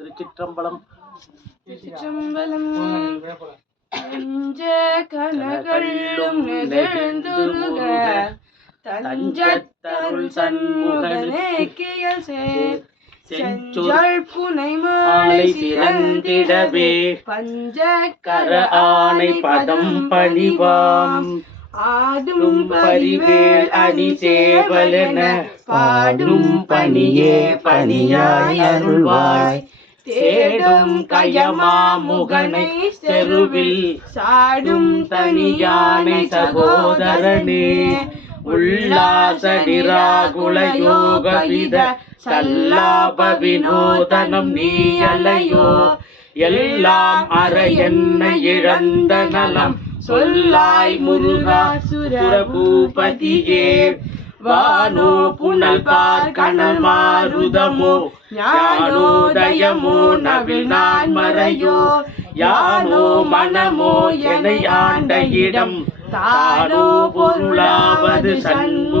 திருச்சிற்றம்பலம். திருச்சிற்றம்பலம். நெஞ்ச கனகள்ளும் நெகிழ்ந்துருக தஞ்சத்தருள் சண்முகனே கியல் சேர் செஞ்சொல் புனை மாலை சிறந்திடவே பஞ்சக்கர ஆணை பதம் பணிவாம் ஆடும் பரிவேல் அணி சேவலென பாடும் பணியே பணியாய் அருள்வாய் தேடும் கயமா முகனை தெருவில் சாடும் தனியானை சகோதரனே உல்லாச நிராகுல யோகவித சல்லாப வினோதனம் நீயலையோ எல்லாம் அற என்னை இழந்த நலம் சொல்லாய் முருகா சுரபூபதியே வானோ புனல் பார் கணல் மாருதமோ ஞானோதயமோ நவில் நான் மறையோ யானோ மனமோ எனை ஆண்ட இடம் தானோ பொருளாவது சண்முக